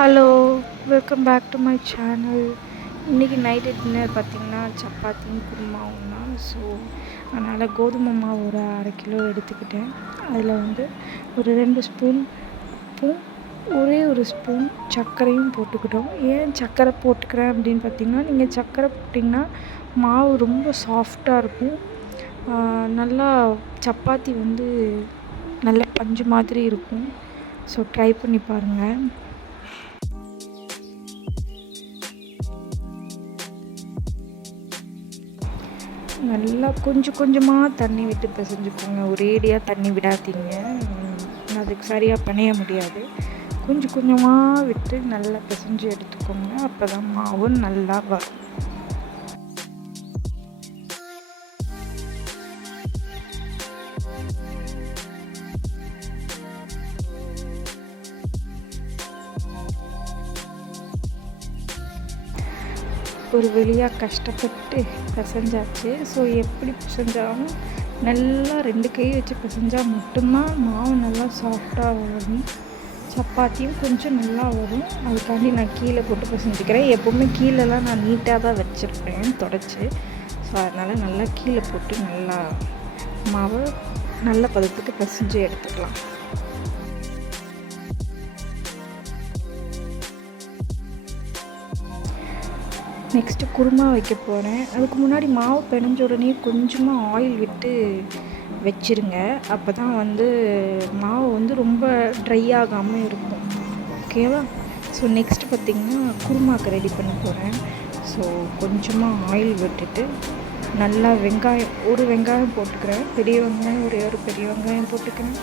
Hello, welcome back to my channel. இன்றைக்கி night dinner பார்த்திங்கன்னா சப்பாத்தியும் குருமாவும் தான். ஸோ அதனால் கோதுமை மாவு ஒரு 1/2 கிலோ எடுத்துக்கிட்டேன். அதில் வந்து ஒரு 2 ஸ்பூன் உப்பும் ஒரே ஒரு ஸ்பூன் சர்க்கரையும் போட்டுக்கிட்டோம். ஏன் சர்க்கரை போட்டுக்கிறேன் அப்படின்னு பார்த்திங்கன்னா, நீங்கள் சர்க்கரை போட்டிங்கன்னா மாவு ரொம்ப சாஃப்டாக இருக்கும். நல்லா சப்பாத்தி வந்து நல்ல பஞ்சு மாதிரி இருக்கும். ஸோ ட்ரை பண்ணி பாருங்கள். நல்லா கொஞ்சம் கொஞ்சமாக தண்ணி விட்டு பிசைஞ்சுக்கோங்க. ஒரேடியாக தண்ணி விடாதீங்க, அதுக்கு சரியாக பிணைய முடியாது. கொஞ்சம் கொஞ்சமாக விட்டு நல்லா பிசைஞ்சு எடுத்துக்கோங்க. அப்போ தான் மாவு நல்லா வரும். ஒரு வழியாக கஷ்டப்பட்டு பிசைஞ்சாச்சு. ஸோ எப்படி பிசைஞ்சாலும் நல்லா 2 கை வச்சு பிசைஞ்சால் மட்டும்தான் மாவு நல்லா சாஃப்டாக வரும். சப்பாத்தியும் கொஞ்சம் நல்லா வரும். அதுக்காண்டி நான் கீழே போட்டு பிசைஞ்சிக்கிறேன். எப்போவுமே கீழெல்லாம் நான் நீட்டாக தான் வச்சுருப்பேன் தொடச்சி. ஸோ அதனால் நல்லா கீழே போட்டு நல்லா மாவை நல்ல பதத்துக்கு பிசைஞ்சு எடுத்துக்கலாம். நெக்ஸ்ட்டு குருமா வைக்க போகிறேன். அதுக்கு முன்னாடி மாவு பிணைஞ்ச உடனே கொஞ்சமாக ஆயில் விட்டு வச்சுருங்க. அப்போ தான் வந்து மாவு வந்து ரொம்ப ட்ரை ஆகாமல் இருக்கும். ஓகேவா? ஸோ நெக்ஸ்ட்டு பார்த்திங்கன்னா குருமாவுக்கு ரெடி பண்ண போகிறேன். ஸோ கொஞ்சமாக ஆயில் விட்டுட்டு நல்லா ஒரு வெங்காயம் போட்டுக்கிறேன். பெரிய வெங்காயம் ஒரு பெரிய வெங்காயம் போட்டுக்கிறேன்.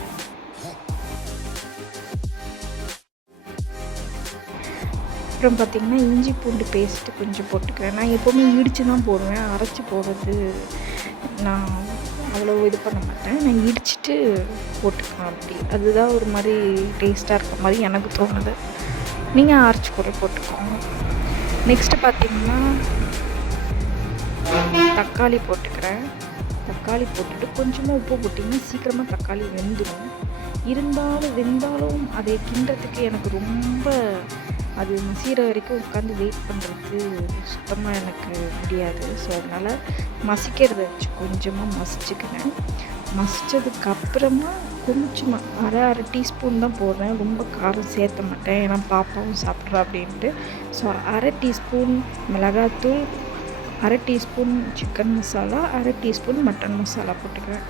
அப்புறம் பார்த்திங்கன்னா இஞ்சி பூண்டு பேஸ்ட்டு கொஞ்சம் போட்டுக்கிறேன். நான் எப்போவுமே இடித்து தான் போடுவேன். அரைச்சி போடுறது நான் அவ்வளோ இது பண்ண மாட்டேன். நான் இடிச்சிட்டு போட்டுக்குவேன். அப்படி அதுதான் ஒரு மாதிரி டேஸ்ட்டாக இருக்க மாதிரி எனக்கு தோணுது. நீங்கள் அரைச்சி கூட போட்டுக்கோங்க. நெக்ஸ்ட்டு பார்த்திங்கன்னா தக்காளி போட்டுக்கிறேன். தக்காளி போட்டுட்டு கொஞ்சமாக உப்பு போட்டிங்கன்னா சீக்கிரமாக தக்காளி வெந்தாலும் அதை கிண்டுறதுக்கு எனக்கு ரொம்ப அது மசிகிற வரைக்கும் உட்காந்து வெயிட் பண்ணுறது சுத்தமாக எனக்கு முடியாது. ஸோ அதனால் மசிக்கிறத வச்சு கொஞ்சமாக மசிச்சுக்கிறேன். மசித்ததுக்கப்புறமா கொஞ்சமாக அரை டீஸ்பூன் தான் போடுறேன். ரொம்ப காரம் சேர்த்த மாட்டேன், ஏன்னா பாப்பாவும் சாப்பிட்றா அப்படின்ட்டு. ஸோ 1/2 டீஸ்பூன் மிளகாத்தூள், 1/2 teaspoon chicken masala, 1/2 teaspoon mutton masala போட்டுக்கிறேன்.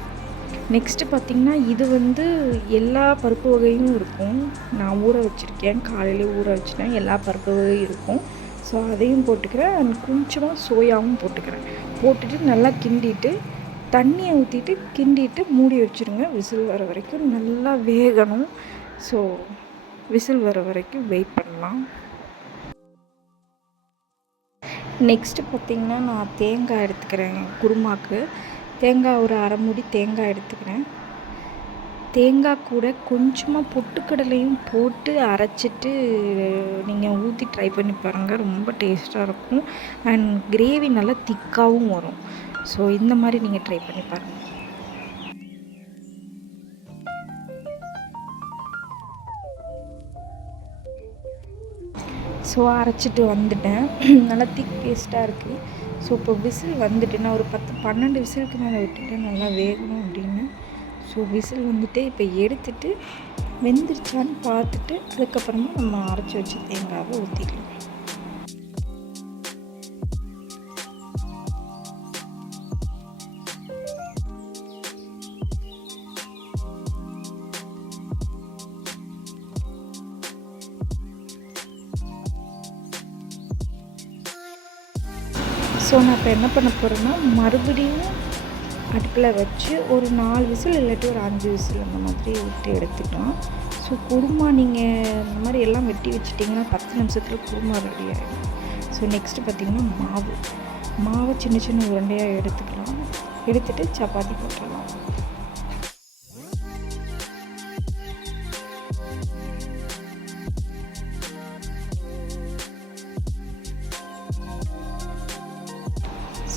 நெக்ஸ்ட்டு பார்த்திங்கன்னா இது வந்து எல்லா பருப்பு வகையும் இருக்கும். நான் ஊற வச்சுருக்கேன், காலையிலே ஊற வச்சுட்டேன். எல்லா பருப்பு வகையும் இருக்கும். ஸோ அதையும் போட்டுக்கிறேன். அண்ட் கொஞ்சமாக சோயாவும் போட்டுட்டு நல்லா கிண்டிட்டு தண்ணியை ஊற்றிட்டு கிண்டிட்டு மூடி வச்சுருங்க. விசில் வர வரைக்கும் நல்லா வேகணும். ஸோ விசில் வர வரைக்கும் வெயிட் பண்ணலாம். நெக்ஸ்ட்டு பார்த்திங்கன்னா நான் தேங்காய் எடுத்துக்கிறேன். குருமாக்கு தேங்காய் ஒரு 1/2 மூடி தேங்காய் எடுத்துக்கிறேன். தேங்காய் கூட கொஞ்சமாக பொட்டுக்கடலையும் போட்டு அரைச்சிட்டு நீங்கள் ஊற்றி ட்ரை பண்ணி பாருங்கள். ரொம்ப டேஸ்ட்டாக இருக்கும். அண்ட் கிரேவி நல்லா திக்காகவும் வரும். ஸோ இந்த மாதிரி நீங்கள் ட்ரை பண்ணி பாருங்கள். ஸோ அரைச்சிட்டு வந்துட்டேன். நல்லா திக் பேஸ்ட்டாக இருக்குது. ஸோ இப்போ விசில் வந்துட்டு நான் ஒரு 10-12 விசிலுக்கு மேலே விட்டுட்டு நல்லா வேகணும் அப்படின்னு. ஸோ விசில் வந்துட்டு இப்போ எடுத்துட்டு வெந்துருச்சான்னு பார்த்துட்டு அதுக்கப்புறமா நம்ம அரைச்சி வச்சு தேங்காவை ஊற்றிக்கலாம். ஸோ நான் இப்போ என்ன பண்ண போகிறேன்னா மறுபடியும் அடுப்பில் வச்சு ஒரு 4 விசில் இல்லாட்டி ஒரு 5 விசில் அந்த மாதிரி விட்டு எடுத்துக்கலாம். ஸோ குருமா நீங்கள் இந்த மாதிரி எல்லாம் வெட்டி வச்சிட்டிங்கன்னா 10 நிமிஷத்தில் குருமா ரெடி ஆகிடும். ஸோ நெக்ஸ்ட்டு பார்த்திங்கன்னா மாவை சின்ன சின்ன உருண்டையாக எடுத்துக்கலாம். எடுத்துகிட்டு சப்பாத்தி போட்டுடலாம்.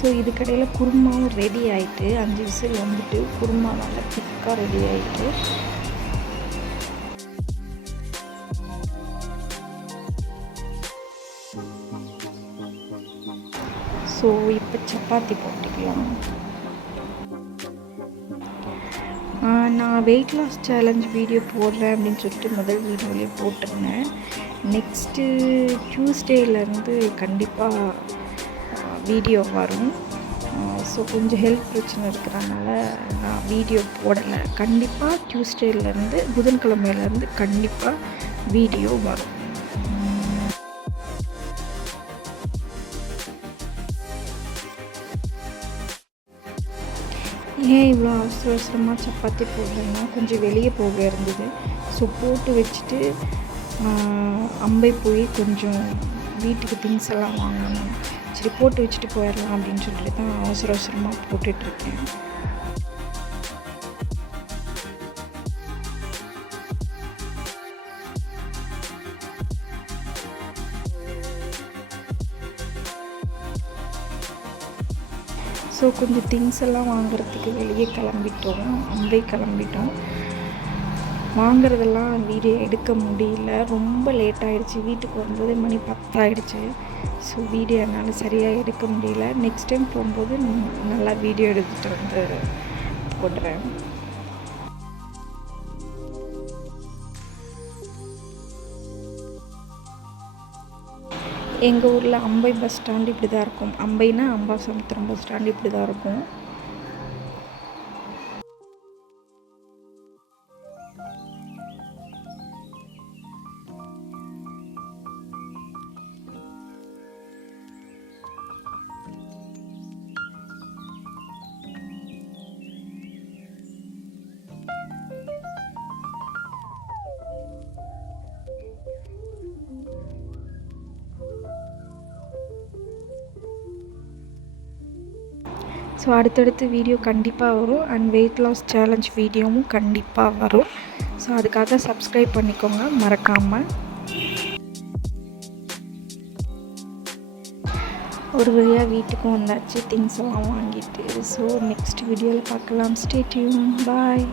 ஸோ இதுக்கடையில் குருமாவும் ரெடி ஆகிட்டு 5 விசில் வந்துட்டு குருமா நல்லா திக்காக ரெடி ஆகிட்டு ஸோ இப்போ சப்பாத்தி போட்டுக்கலாம். நான் வெயிட் லாஸ் சேலஞ்ச் வீடியோ போடுறேன் அப்படின்னு சொல்லிட்டு முதல் வீடியோலேயே போட்டிருந்தேன். நெக்ஸ்ட்டு டியூஸ்டேலேருந்து கண்டிப்பாக வீடியோ வரும். ஸோ கொஞ்சம் ஹெல்த் பிரச்சனை இருக்கிறனால நான் வீடியோ போடலை. கண்டிப்பாக டியூஸ்டேலேருந்து புதன்கிழமையிலேருந்து கண்டிப்பாக வீடியோ வரும். ஏன் இவ்வளோ அவசரமாக சப்பாத்தி போடுறேன்னா கொஞ்சம் வெளியே போக இருந்தது. ஸோ போட்டு வச்சுட்டு அம்பை போய் கொஞ்சம் வீட்டுக்கு திங்ஸ் எல்லாம் வாங்கணும். சரி போட்டு வச்சுட்டு போயிடலாம் அப்படின்னு சொல்லிட்டு தான் அவசரமாக போட்டுட்ருக்கேன். ஸோ கொஞ்சம் திங்ஸ் எல்லாம் வாங்குறதுக்கு வெளியே கிளம்பிட்டோம். அம்பை கிளம்பிட்டோம். வாங்குறதெல்லாம் வீடியோ எடுக்க முடியல, ரொம்ப லேட் ஆகிடுச்சு. வீட்டுக்கு வரும்போது மணி 10 ஆகிடுச்சு. ஸோ வீடியோ என்னால் சரியாக எடுக்க முடியல. நெக்ஸ்ட் டைம் போகும்போது நல்லா வீடியோ எடுத்துகிட்டு வந்து போடுறேன். எங்கள் ஊரில் அம்பை பஸ் ஸ்டாண்டு இப்படி தான் இருக்கும். அம்பைனா அம்பாசமுத்திரம் பஸ் ஸ்டாண்டு இப்படி தான் இருக்கும். ஸோ அடுத்தடுத்து வீடியோ கண்டிப்பாக வரும். அண்ட் வெயிட் லாஸ் சேலஞ்ச் வீடியோவும் கண்டிப்பாக வரும். ஸோ அதுக்காக சப்ஸ்கிரைப் பண்ணிக்கோங்க மறக்காமல். ஒரு வழியாக வீட்டுக்கும் வந்தாச்சு திங்ஸ் எல்லாம் வாங்கிட்டு. ஸோ நெக்ஸ்ட் வீடியோவில் பார்க்கலாம். Stay tune. பாய்.